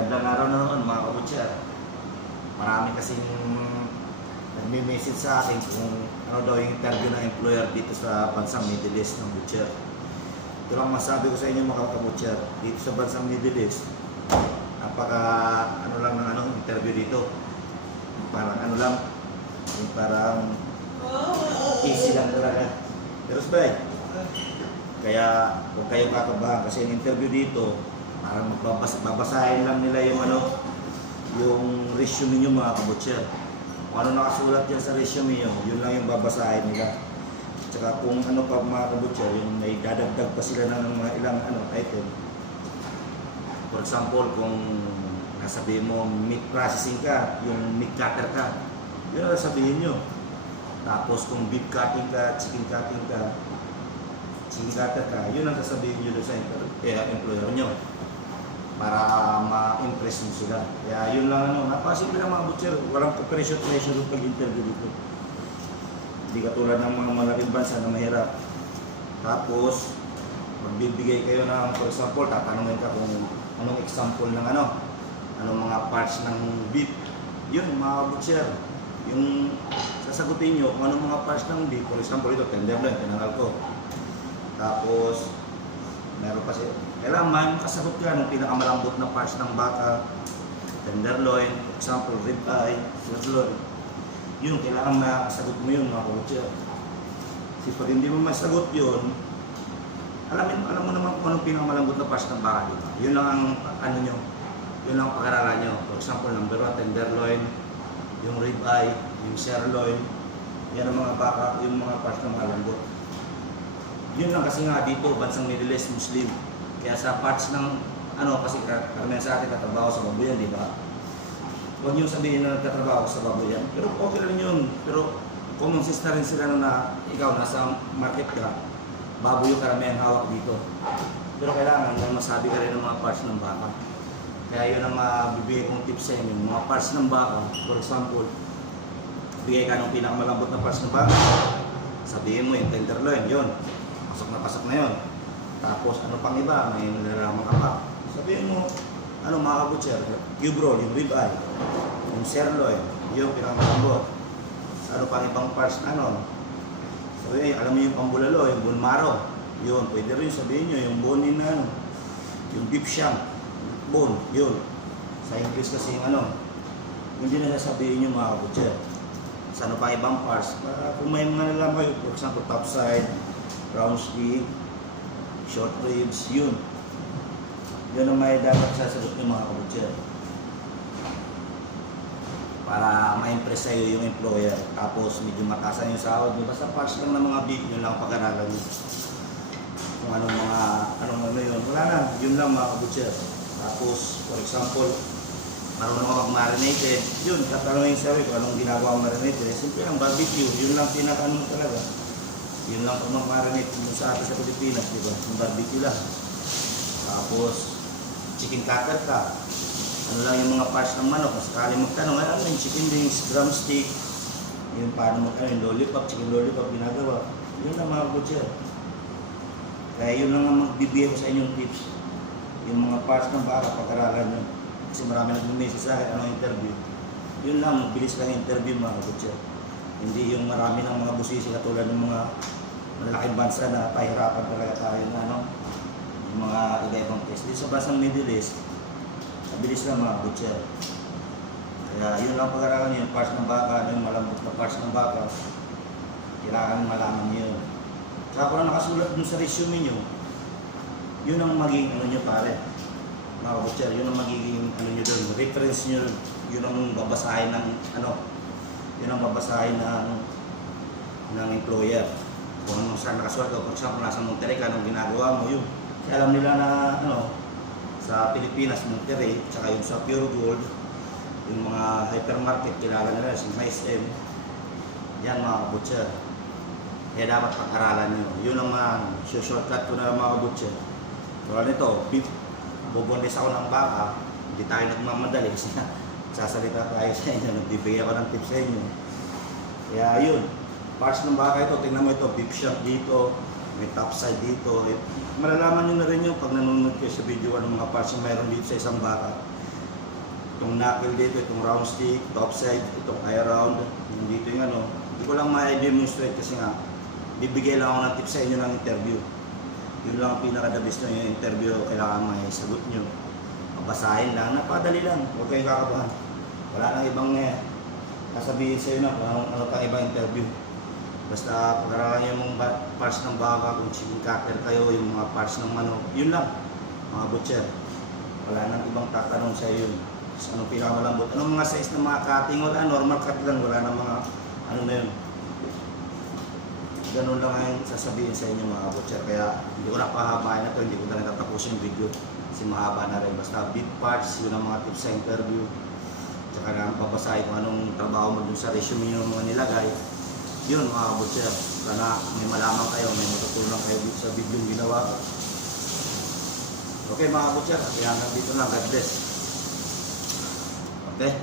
Magandang araw na noon mga kabutcher. Marami kasing nagme-message sa akin kung ano daw yung interview ng employer dito sa bansang Middle East ng butcher. Ito lang masabi ko sa inyo mga kabutcher. Dito sa bansang Middle East, napaka ano lang ng ano, interview dito. Parang ano lang, yung parang easy lang talaga. Pero sabay, kaya huwag kayong kakabahan kasi yung interview dito, parang magbabas babasahin lang nila yung ano, yung resume niyo mga kabutcher. Kung ano nakasulat yan sa resume niyo, yun lang yung babasahin nila. Tsaka kung ano pa mga kabutcher, yung may dadagdag pa sila ng mga ilang ano, item. For example, kung nasabihin mo meat processing ka, yung meat cutter ka, yun ang sabihin nyo. Tapos kung beef cutting ka, chicken cutting ka, chicken cutter ka, yun ang sasabihin nyo sa eh, employer nyo para ma-impress mo sila. Kaya yun lang ano, napasimple lang mga butcher, walang pressure-pressure yung pag-interview dito. Hindi katulad ng mga malaking bansa na mahirap. Tapos, magbibigay kayo ng, for example, tatanungin ka kung anong example ng ano, anong mga parts ng beef. Yun, mga butcher, yung sasagutin nyo kung anong mga parts ng beef. For example, ito, tenderloin, tinangal ko. Tapos, meron pa siya. Kailangan man makasagot ka ng pinakamalambot na parts ng baka, tenderloin, for example, rib eye, sirloin. Yun, kailangan makasagot mo yun, mga kabutcher. Kasi pag hindi mo masagot yun, alamin, alam mo naman kung anong pinakamalambot na parts ng baka, di? Yun lang ang, ano nyo, yun lang ang pag-aralan nyo. For example, number one, tenderloin, yung rib eye, yung sirloin, yan ang mga baka, yung mga parts na malambot. Yun lang kasi nga dito, bansang Middle East, Muslim. Kaya sa parts ng, ano, kasi kar- karamihan sa atin katrabaho sa baboyan, di ba? Huwag niyo sabihin na nagtatrabaho sa baboyan. Pero okay lang yun. Pero common sense na rin sila na, na ikaw nasa market ka, baboy yung karamihan hawak dito. Pero kailangan na masabi ka rin ng mga parts ng baka. Kaya yun ang mabibigay kong tips sa inyo. Mga parts ng baka, for example, bigay ka ng pinakamalambot na parts ng baka, sabihin mo yung tenderloin, yun. Pasok na pasok na yun. Tapos ano pang iba, may nalalaman ka pa. Sabihin mo, ano mga kabutser, yung rib eye, yung sirloin, yung pinakamalambot. Ano pang ibang parts na ano. Sabihin, alam mo yung pambulalo, yung bone marrow. Yun, pwede rin sabihin nyo, yung bone in ano, yung beef shank, bone, yun. Sa English kasi yung ano, hindi na sabihin nyo mga kabutser sa ano pa ibang parts. Para kung may mga nalaman kayo, for example, top side, round stick, short ribs, yun. Yun ang may dapat sasagot ng mga kabutser. Para ma-impress sa'yo yung employer. Tapos medyo matasan yung sahod. Di ba sa parts lang ng mga big, yun lang ang pag-aralan nyo. Kung anong mga, anong ano yun. Wala na, yun lang mga kabutser. Tapos, for example, marunong ako mag-marinated. Yun, tatanungin sa ko anong ginagawa ko marinated. Siyempre ang barbecue, yun lang pinaka-ano talaga. Yun lang kung mag-marinate kung sa atin sa Pilipinas, di ba? Yung barbecue lang. Tapos, chicken cutter ka. Ano lang yung mga parts ng manok. Sakali magtanong, "Ay, ano yung chicken wings, drumstick, yung paano mo, ano yung lollipop, chicken lollipop, ginagawa. Yun lang mga butcher. Kaya yun lang ang magbibigay ko sa inyong tips. Yung mga parts ng baka, pag-aralan nyo. Kasi marami nag-message sa akin, ano interview. Yun lang, mabilis lang interview mga butcher. Hindi yung marami ng mga busisi katulad ng mga malalaking bansa na pahirapan talaga tayo na ano, yung mga iba-ibang test. Dito sa bansang Middle East, mabilis lang mga butcher. Kaya yun lang pag-aralan yung parts ng baka, ano yung malambot na parts ng baka, kailangan malaman yun. Saka kung ano nakasulat dun sa resume nyo, yun ang maging ano nyo pare. Mga butcher, yun ang magiging ano nyo dun, reference nyo, yun ang babasahin ng ano, yun ang babasahin ng ng employer. Kung anong saan nakasulat ko, for example, nasa Monterrey ka, anong ginagawa mo, yun. Kasi alam nila na, ano, sa Pilipinas, Monterrey, tsaka yung sa Pure Gold, yung mga hypermarket, kilala nila, si SM, yan mga butcher. Kaya dapat pag-aralan nyo. Yun ang mga shortcut ko na mga butcher. Tulad nito, bubunlis ako ng baka, hindi tayo nagmamadali kasi sasalita tayo sa inyo, nagbibigay ako ng tips sa inyo. Kaya yun, parts ng baka ito, tingnan mo ito, beef shank dito, may top side dito. Eh, malalaman nyo na rin yung pag nanonood kayo sa video, anong mga parts yung mayroon dito sa isang baka. Itong knuckle dito, itong round stick, top side, itong eye round, yung dito yung ano. Hindi ko lang ma-demonstrate kasi nga, bibigay lang ako ng tips sa inyo ng interview. Yun lang ang pinaka-the best na yung interview, kailangan may sagot nyo. Mabasahin lang, napadali lang, huwag kayong kakabahan. Wala nang ibang eh, sasabihin sa iyo na kung ano, ano pang ibang interview. Basta pagkaralan yung mga parts ng baka, kung chicken cutter kayo, yung mga parts ng manok, yun lang, mga butcher. Wala nang ibang tatanong sa iyo. Tapos anong pinakamalambot? Anong mga size ng mga cutting? Wala, normal cut lang, wala nang mga, ano na yun. Ganun lang ang sasabihin sa inyo mga butcher. Kaya hindi ko na pahabain na to, hindi ko na natatapusin yung video. Kasi mahaba na rin. Basta big parts, yun ang mga tips sa interview. Tsaka na babasahin kung anong trabaho mo dun sa resume yung mga nilagay. Yun mga butcher. Sana may malaman kayo, may matutunan kayo dito sa video yung ginawa ko. Okay mga butcher, kaya hanggang dito lang. God bless. Okay?